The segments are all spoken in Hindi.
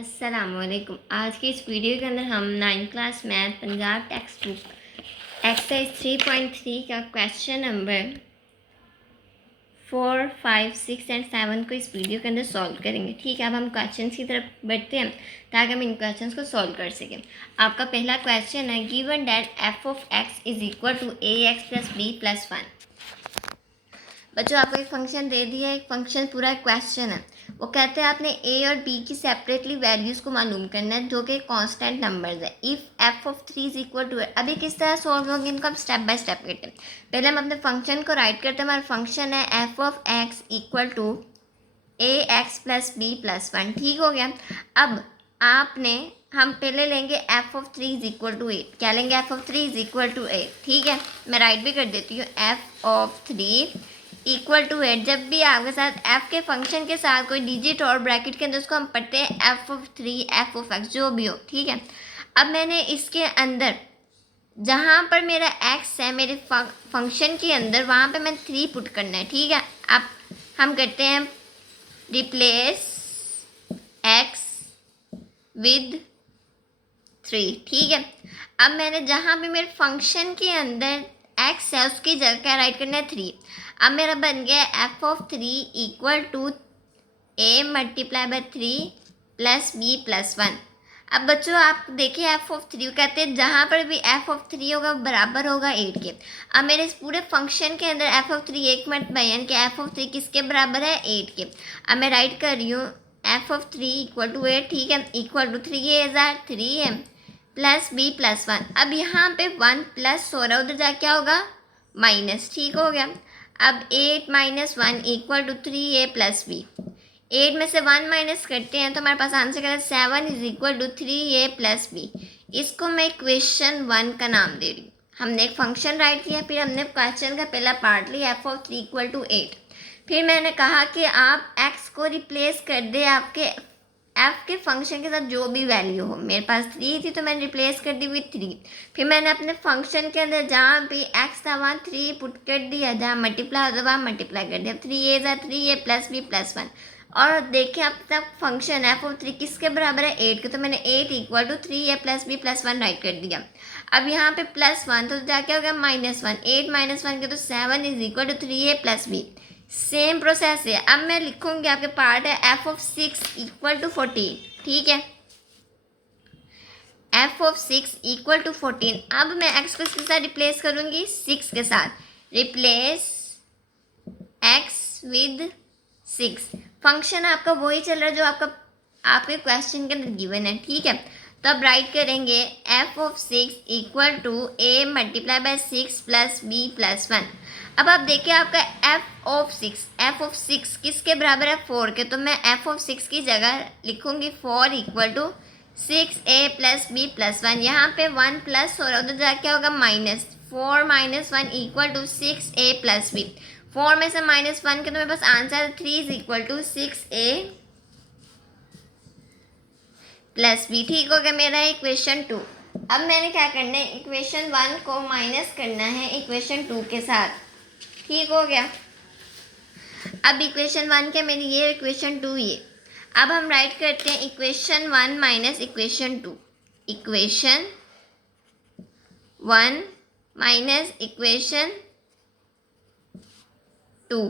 अस्सलामुअलैकुम। आज की इस वीडियो के अंदर हम 9th class math Punjab text book exercise 3.3 का क्वेश्चन नंबर 4, 5, 6 एंड 7 को इस वीडियो के अंदर सॉल्व करेंगे। ठीक है, अब हम क्वेश्चंस की तरफ बढ़ते हैं ताकि हम इन क्वेश्चंस को सॉल्व कर सकें। आपका पहला क्वेश्चन है, given that f of x is equal to a x plus b plus 1। बच्चों, आपको एक फंक्शन दे दिया है, एक फंक्शन पूरा क्वेश्चन है। वो कहते हैं आपने ए और बी की सेपरेटली वैल्यूज़ को मालूम करना है जो कि कांस्टेंट नंबर्स है। If f of 3 is equal to, अभी किस तरह सॉल्व होंगे इनको हम स्टेप बाय स्टेप करते हैं। पहले हम अपने फंक्शन को राइट करते हैं। हमारा फंक्शन है f of x equal to a x plus b plus 1। ठीक हो गया। अब हम पहले लेंगे f of 3 is equal to 8। क्या लेंगे? F of 3 is equal to 8। ठीक है, मैं राइट भी कर देती हूँ। F of 3 equal to 8। जब भी आपके साथ एफ के फंक्शन के साथ कोई डिजिट और ब्रैकेट के अंदर उसको हम पढ़ते हैं F of 3, F of x, जो भी हो। ठीक है, अब मैंने इसके अंदर जहाँ पर मेरा एक्स है मेरे फंक्शन के अंदर, वहाँ पे मैं 3 पुट करना है। ठीक है, अब हम करते हैं रिप्लेस एक्स विद 3। ठीक है, अब मैंने जहाँ पे मेरे फंक्शन के अंदर एक्स है उसकी जगह क्या राइट करना है? 3। अब मेरा बन गया f of 3 equal to a multiply by 3 plus b plus 1। अब बच्चों आप देखिए एफ ऑफ 3 कहते हैं जहाँ पर भी एफ ऑफ 3 होगा बराबर होगा 8 के। अब मेरे इस पूरे फंक्शन के अंदर एफ ऑफ 3 1 मिनट बयान कि एफ ऑफ 3 किसके बराबर है? 8 के। अब मैं राइट कर रही हूँ एफ ऑफ 3 इक्वल टू 8। ठीक है, इक्वल टू 3 है प्लस बी प्लस 1। अब यहाँ पे 1 प्लस हो रहा है, उधर जा क्या होगा? माइनस। ठीक हो गया। अब 8 minus 1 equal to 3a plus b. 8 में से 1 माइनस करते हैं तो हमारे पास आंसर क्या है? 7 is equal to 3a plus b. इसको मैं इक्वेशन 1 का नाम दे रही हूँ। हमने एक फंक्शन राइट किया, फिर हमने क्वेश्चन का पहला पार्ट लिया एफ ऑफ 3 इक्वल टू 8। फिर मैंने कहा कि आप एक्स को रिप्लेस कर दे आपके एफ के फंक्शन के साथ जो भी वैल्यू हो। मेरे पास 3 थी तो मैंने रिप्लेस कर दी विथ 3। फिर मैंने अपने फंक्शन के अंदर जहाँ भी एक्स था वहाँ 3 पुट कर दिया, जहाँ मल्टीप्लाई होता वहाँ मल्टीप्लाई कर दिया। 3a plus b plus 1। और देखिए अब तक फंक्शन एफ ऑफ 3 किसके बराबर है? 8 के। तो मैंने 8 equal to 3a plus b plus 1 write कर दिया। अब यहाँ पे प्लस 1 तो क्या क्या हो गया? -1। 8 माइनस 1 के तो 7 is equal to 3a plus b. Same process है। अब मैं लिखूंगी आपके पार्ट है एफ ऑफ 6 इक्वल टू 14। ठीक है, एफ ऑफ 6 इक्वल टू 14। अब मैं एक्स को इसके साथ रिप्लेस करूंगी 6 के साथ। Replace x with 6। फंक्शन आपका वही चल रहा है जो आपके क्वेश्चन के अंदर गिवन है। ठीक है, तो अब राइट करेंगे f of 6 equal to a multiply by 6 plus b plus 1। अब आप देखिए आपका एफ ऑफ 6 किसके बराबर है? 4 के। तो मैं एफ ऑफ 6 की जगह लिखूंगी 4 equal to 6a plus b plus 1। यहाँ पे 1 प्लस हो रहा है, उधर जाके क्या होगा? Minus. 4 minus 1 equal to 6a plus B. 4 में से -1 के तो मेरे पास answer 3 is equal to 6a plus B. ठीक हो गया मेरा इक्वेशन 2। अब मैंने क्या करना है? इक्वेशन 1 को माइनस करना है इक्वेशन 2 के साथ। ठीक हो गया। अब इक्वेशन 1 के मेरी ये, इक्वेशन 2 ये। अब हम राइट करते हैं equation 1 minus equation 2। Equation 1 minus equation 2।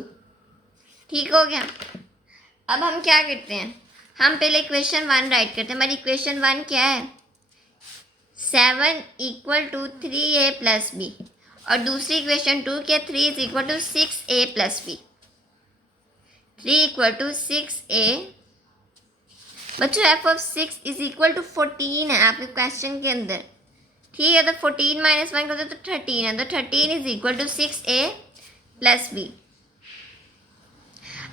ठीक हो गया। अब हम क्या करते हैं? हम पहले इक्वेशन 1 राइट करते हैं। हमारी इक्वेशन 1 क्या है? 7 equal to 3a plus B. और दूसरी इक्वेशन 2 क्या? 3 is equal to 6a plus b. 3 equal to 6a। बच्चों f of 6 is equal to 14 है आपके क्वेश्चन के अंदर। ठीक है, तो 14 माइनस 1 करते तो 13 है। तो 13 is equal to 6a plus b.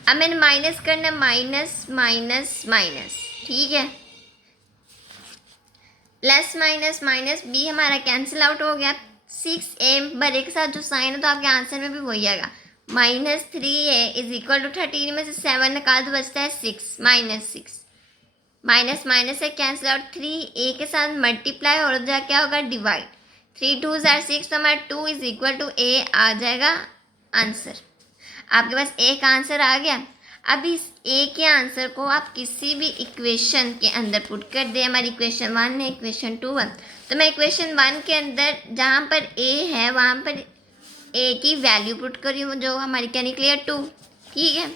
अब मैंने माइनस करना, माइनस माइनस माइनस। ठीक है, प्लस माइनस माइनस बी हमारा कैंसिल आउट हो गया। 6a बड़े के साथ जो साइन है तो आपके आंसर में भी वही आएगा। -3a इज इक्वल टू 13 में से 7 निकाल तो बचता है 6 -6। माइनस माइनस से कैंसिल आउट। 3a के साथ मल्टीप्लाई और जा क्या होगा? डिवाइड। 3 2 आर 6 तो हमारा 2 इज इक्वल टू a आ जाएगा आंसर। आपके पास एक आंसर आ गया। अब इस ए के आंसर को आप किसी भी इक्वेशन के अंदर पुट कर दें। हमारी इक्वेशन 1 है, इक्वेशन 2 है, तो मैं इक्वेशन 1 के अंदर जहाँ पर ए है वहाँ पर ए की वैल्यू पुट करी हूँ, जो हमारी क्या निकली है 2। ठीक है,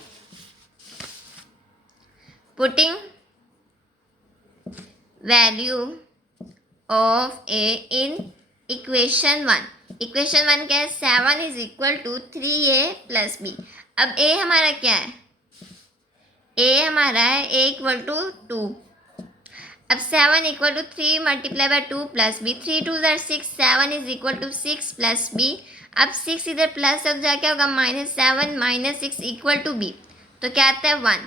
putting value of a in equation 1। Equation 1 क्या है, 7 is equal to 3a plus b. अब ए हमारा क्या है, ए हमारा है ए इक्वल टू 2। अब 7 equal to 3 multiply by 2 plus b, 3 2 ज़ार 6, 7 is equal to 6 plus b. अब 6 इधर प्लस अब जाके होगा -7 -6 इक्वल टू बी, तो क्या आता है 1।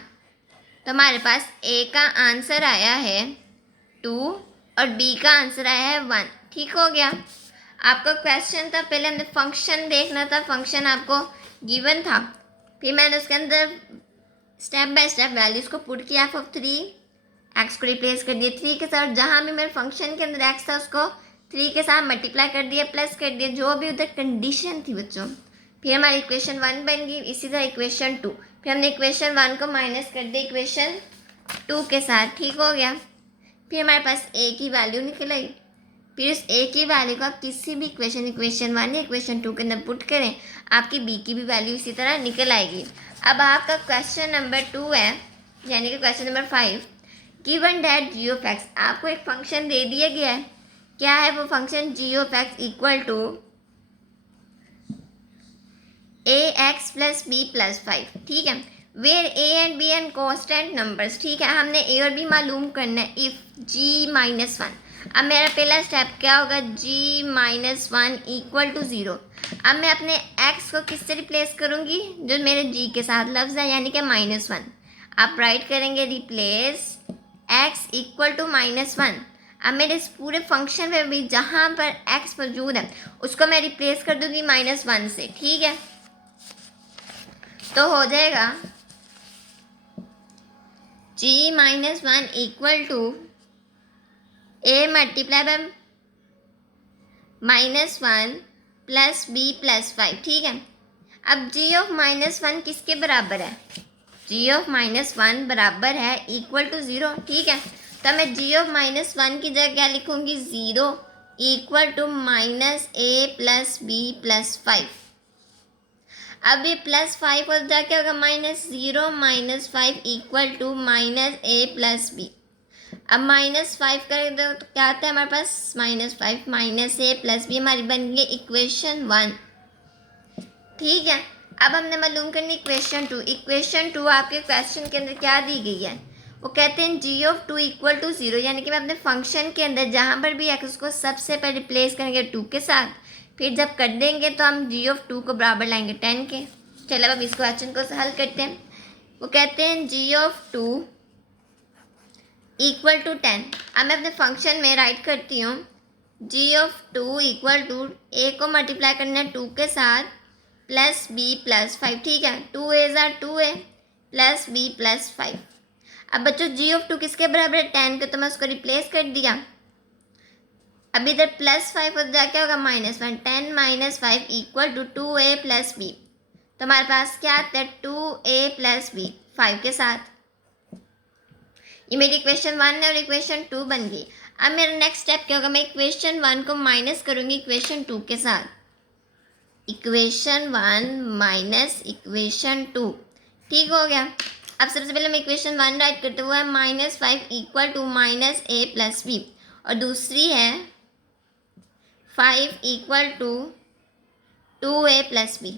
तो हमारे पास ए का आंसर आया है 2 और बी का आंसर आया है 1। ठीक हो गया। आपका क्वेश्चन था, पहले हमने फंक्शन देखना था, फंक्शन आपको गिवन था, फिर मैंने उसके अंदर स्टेप बाय स्टेप वैल्यूज़ को पुट किया। f(3) x को रिप्लेस कर दिया 3 के साथ, जहाँ भी मेरे फंक्शन के अंदर x था उसको 3 के साथ मल्टीप्लाई कर दिया, प्लस कर दिया, जो भी उधर कंडीशन थी बच्चों। फिर हमारी इक्वेशन 1 बन गई, इसी तरह इक्वेशन 2, फिर हमने इक्वेशन 1 को माइनस कर दिया इक्वेशन 2 के साथ। ठीक हो गया। फिर हमारे पास a की वैल्यू निकल आई, फिर इस a की वैल्यू को आप किसी भी इक्वेशन 1 या इक्वेशन 2 के अंदर पुट करें, आपकी b की भी वैल्यू इसी तरह निकल आएगी। अब आपका क्वेश्चन नंबर 2 है, यानी कि question number 5। Given that g of x, आपको एक फंक्शन दे दिया गया है, क्या है वो function, g of x equal to a x plus b plus 5। ठीक है, where a and b and constant numbers. ठीक है, हमने ए और बी मालूम करना है इफ़ g-1। अब मेरा पहला स्टेप क्या होगा, g-1 इक्वल टू 0। अब मैं अपने x को किससे रिप्लेस करूँगी, जो मेरे g के साथ लफ्ज़ है, यानी कि -1। आप राइट करेंगे रिप्लेस x इक्वल टू -1। अब मेरे इस पूरे फंक्शन में भी जहाँ पर x मौजूद है उसको मैं रिप्लेस कर दूँगी -1 से। ठीक है, तो हो जाएगा g-1 equal to a multiply by -1 plus b plus 5। ठीक है, अब g ऑफ -1 किसके बराबर है, g ऑफ -1 बराबर है इक्वल टू 0। ठीक है, तो मैं g ऑफ -1 की जगह क्या लिखूँगी, 0 equal to -a plus b plus 5। अब ये +5 हो जाए क्या होगा, -0 -5 equal to -a plus b। अब -5 करें तो क्या आता है हमारे पास, -5 -a प्लस b, हमारी बन गई इक्वेशन 1। ठीक है, अब हमने मालूम करनी इक्वेशन 2। इक्वेशन 2 आपके क्वेश्चन के अंदर क्या दी गई है, वो कहते हैं g ऑफ 2 इक्वल टू 0, यानी कि मैं अपने फंक्शन के अंदर जहाँ पर भी x को सबसे पहले रिप्लेस करेंगे 2 के साथ, फिर जब कर देंगे तो हम g ऑफ 2 को बराबर लाएंगे 10 के। चलो अब इस क्वेश्चन को हल करते हैं। वो कहते हैं g ऑफ 2 इक्वल टू 10। अब मैं अपने फंक्शन में राइट करती हूँ, g of 2 equal to a को मल्टीप्लाई करना है 2 के साथ प्लस b प्लस 5। ठीक है, 2a ज़ार 2a प्लस b प्लस 5। अब बच्चों g ऑफ 2 किसके बराबर है, 10 के, तो मैं उसको रिप्लेस कर दिया। अब इधर +5 हो जाए क्या होगा, -1। 10 - 5 equal to 2a plus b, तो हमारे पास क्या आता है 2a प्लस b 5 के साथ। ये मेरी इक्वेशन 1 है और इक्वेशन 2 बन गई। अब मेरा नेक्स्ट स्टेप क्या होगा, मैं इक्वेशन 1 को माइनस करूँगी इक्वेशन 2 के साथ। Equation 1 minus equation 2। ठीक हो गया। अब सबसे पहले मैं इक्वेशन 1 राइट करते हुए -5 equal to -a plus b, और दूसरी है 5 equal to 2a plus b।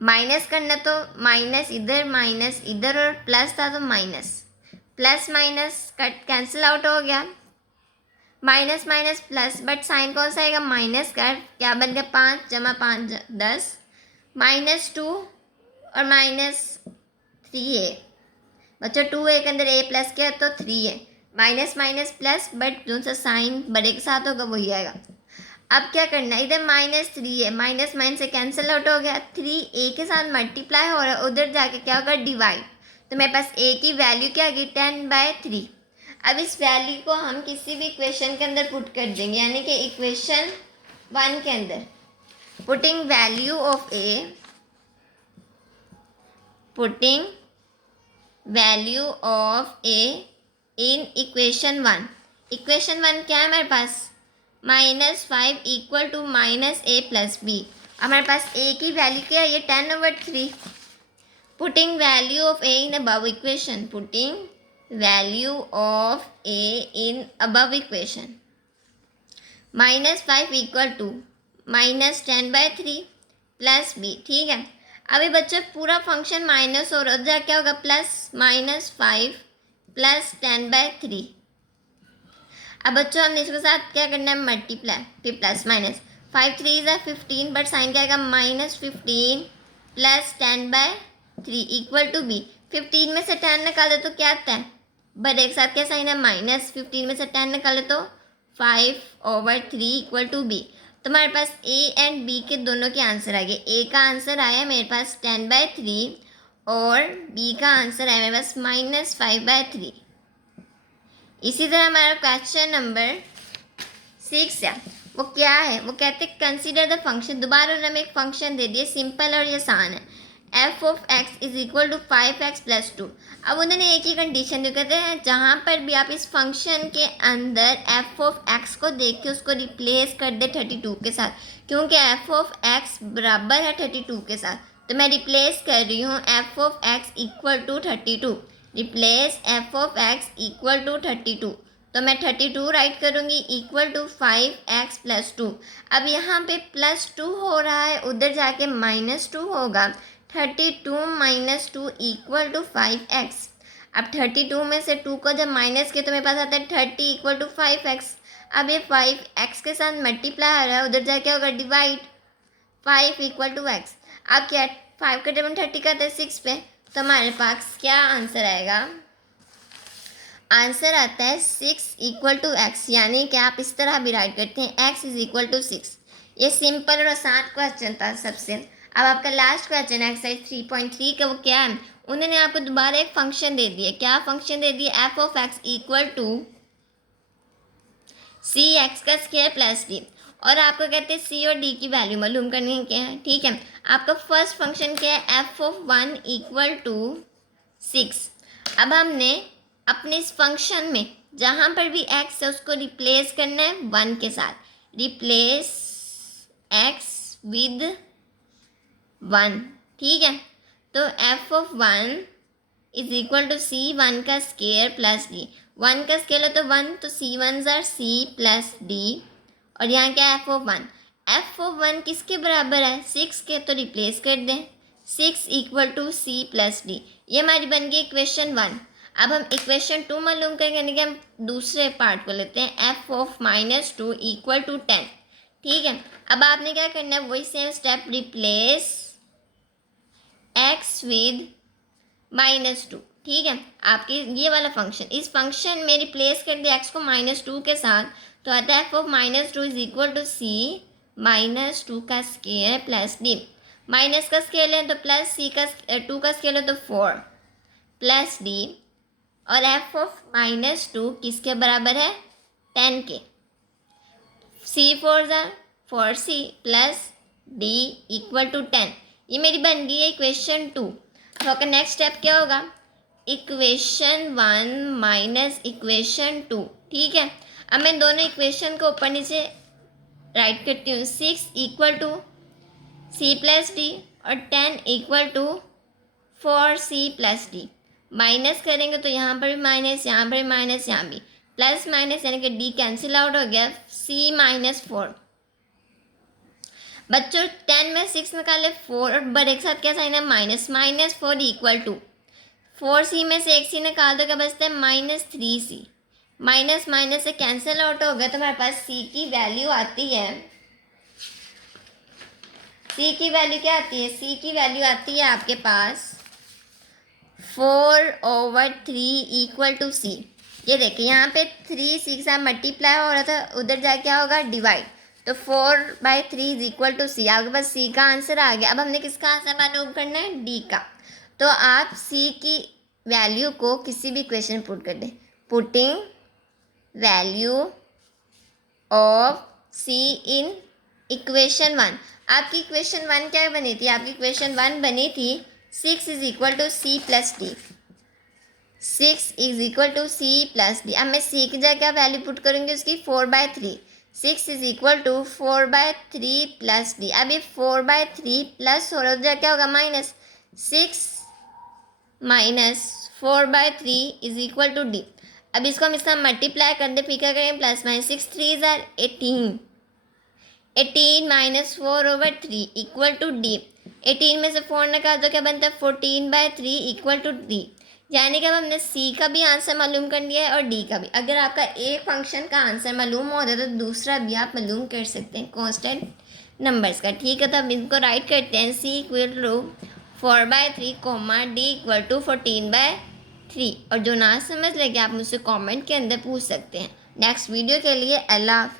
Minus करना तो माइनस इधर और प्लस था तो minus, plus minus cut cancel out हो गया, minus minus plus, but sign कौन सा आएगा, माइनस का। क्या बन गया, 5 × 5 10, -2 और -3a। बच्चों 2a के अंदर a प्लस क्या है तो 3a, minus minus plus, but जो सा साइन बड़े के साथ होगा वही आएगा। अब क्या करना है, इधर -3a, माइनस माइनस से कैंसिल आउट हो गया, 3a के साथ मल्टीप्लाई हो रहा है, उधर जाके क्या होगा डिवाइड, तो मेरे पास a की वैल्यू क्या आ गई 10/3। अब इस वैल्यू को हम किसी भी इक्वेशन के अंदर पुट कर देंगे, यानी कि इक्वेशन 1 के अंदर putting value of a, putting value of a in equation 1। Equation 1 क्या है हमारे पास, -5 इक्वल टू -a+b। हमारे पास a की वैल्यू क्या है, ये 10/3। Putting value of a in above equation, putting value of a in above equation, -5 equal to -10/3 plus b। ठीक है, अभी बच्चे पूरा फंक्शन माइनस हो रहा है, क्या होगा, +-5 प्लस 10/3। अब बच्चों हमने इसके साथ क्या करना है, मल्टीप्लाई, फिर प्लस माइनस, 5 3 ज़ा 15, बट साइन क्या आएगा, -15 प्लस 10/3 इक्वल टू b। 15 में से 10 निकाले तो क्या आता है, बट एक साथ क्या साइन है, -15 में से 10 निकाले तो 5/3 इक्वल टू b। तो हमारे पास a एंड b के दोनों के आंसर आ गए। a का आंसर आया मेरे पास 10/3 और b का आंसर आया मेरे पास -5/3। इसी तरह हमारा क्वेश्चन नंबर 6 है, वो क्या है, वो कहते हैं कंसीडर द फंक्शन। दोबारा उन्होंने हमें एक फंक्शन दे दिया, सिंपल और ये आसान है, f(x) is equal to 5x + 2। अब उन्होंने एक ही कंडीशन दी, कहते हैं जहाँ पर भी आप इस फंक्शन के अंदर f(x) को देख के उसको रिप्लेस कर दे 32 के साथ, क्योंकि f(x) बराबर है 32 के साथ, तो मैं रिप्लेस कर रही हूँ f(x) equal to 32। Replace f(x) equal to 32, तो मैं 32 राइट करूँगी इक्वल टू 5x + 2। अब यहाँ पे +2 हो रहा है, उधर जाके -2 होगा, 32 - 2 इक्वल टू 5x। अब 32 में से 2 को जब माइनस किया तो मेरे पास आता है 30 इक्वल टू 5x। अब ये 5x के साथ मल्टीप्लाई हो रहा है, उधर जाके होगा डिवाइड, 5 इक्वल टू x। अब क्या 5 का जब 30 का 6 पे, तो हमारे पास क्या आंसर आएगा, आंसर आता है 6 इक्वल टू x। यानी कि आप इस तरह भी राइट करते हैं x इज इक्वल टू 6। ये सिंपल और आसान क्वेश्चन था सबसे। अब आपका लास्ट क्वेश्चन एक्सरसाइज 3.3 का, वो क्या है, उन्होंने आपको दोबारा एक फंक्शन दे दिया। क्या फंक्शन दे दिया, f(x) equal to cx² plus d, और आपको कहते हैं c और d की वैल्यू मालूम करनी है, क्या है, ठीक है। आपका फर्स्ट फंक्शन क्या है, f(1) इक्वल टू 6। अब हमने अपने इस फंक्शन में जहाँ पर भी x है उसको रिप्लेस करना है 1 के साथ, रिप्लेस x विद 1, ठीक है। तो f(1) is equal to c1 का स्केयर प्लस d। 1 का स्केयर हो तो 1, तो c1 ज़ार c प्लस d, और यहाँ क्या है f(1). f(1) किसके बराबर है, 6 के, तो रिप्लेस कर दें, 6 equal to c plus d। ये हमारी बन गई इक्वेशन 1। अब हम इक्वेशन 2 मालूम करेंगे, यानी कि हम दूसरे पार्ट को लेते हैं, f(-2) इक्वल टू 10, ठीक है। अब आपने क्या करना है, वही same step, replace x with -2, ठीक है। आपकी ये वाला फंक्शन, इस फंक्शन में रिप्लेस कर दिया x को -2 के साथ, तो आता है f(-2) is equal to c -2 का स्केयर प्लस d। माइनस का स्केयर लें तो प्लस c का 2 का स्केयर हो तो 4 प्लस d, और f(-2) किसके बराबर है, 10 के, c4 ज़ा 4c plus d equal to 10। ये मेरी बन गई है इक्वेशन 2। अब आपका नेक्स्ट स्टेप क्या होगा, इक्वेशन 1 माइनस इक्वेशन 2, ठीक है। अब मैं दोनों इक्वेशन को ऊपर नीचे राइट करती हूँ, 6 equal to c plus d और 10 equal to 4c plus d. Minus करेंगे तो यहाँ पर भी माइनस, यहाँ पर भी माइनस, यहाँ भी प्लस माइनस, यानी कि d कैंसिल आउट हो गया, c - 4। बच्चों 10 में 6 निकाले 4, और बर एक साथ क्या साइन है, -4 इक्वल टू 4c में से 1c निकाल दो, क्या बचता है, -3c। माइनस माइनस से कैंसिल आउट हो गया, तो हमारे पास c की वैल्यू आती है, c की वैल्यू क्या आती है, c की वैल्यू आती है आपके पास 4/3 इक्वल टू c। ये देखिए यहाँ पे 3 c के साथ मल्टीप्लाई हो रहा था, उधर जाके क्या होगा, डिवाइड, तो 4/3 इज इक्वल टू c। आपके पास c का आंसर आ गया। अब हमने किसका आंसर मालूम करना है, d का। तो आप c की वैल्यू को किसी भी इक्वेशन में पुट कर दें, putting value of c in equation 1। आपकी इक्वेशन 1 क्या बनी थी, आपकी इक्वेशन 1 बनी थी 6 is equal to c plus d। 6 is equal to c plus d. अब मैं सी की जगह क्या वैल्यू पुट करूँगी उसकी 4/3। 6 is equal to 4/3 plus d. अब ये 4/3 प्लस हो रहा है क्या होगा minus. 6 minus 4/3 is equal to d. अब इसको हम इसका मल्टीप्लाई कर दे, फिर क्या करेंगे प्लस माइनस 6 3 जार 18। 18 माइनस 4/3 इक्वल टू डी। 18 में से 4 निकाल दो क्या बनता है 14/3 इक्वल टू डी। यानी कि अब हमने सी का भी आंसर मालूम कर लिया है और डी का भी। अगर आपका एक फंक्शन का आंसर मालूम हो जाए तो दूसरा भी आप मालूम कर सकते हैं कांस्टेंट नंबर्स का। ठीक है, तो अब इनको राइट करते हैं। C equal to 4/3 comma D equal to 14/3। और जो ना समझ लगे आप मुझसे कमेंट के अंदर पूछ सकते हैं। नेक्स्ट वीडियो के लिए अल्लाह हाफिज़।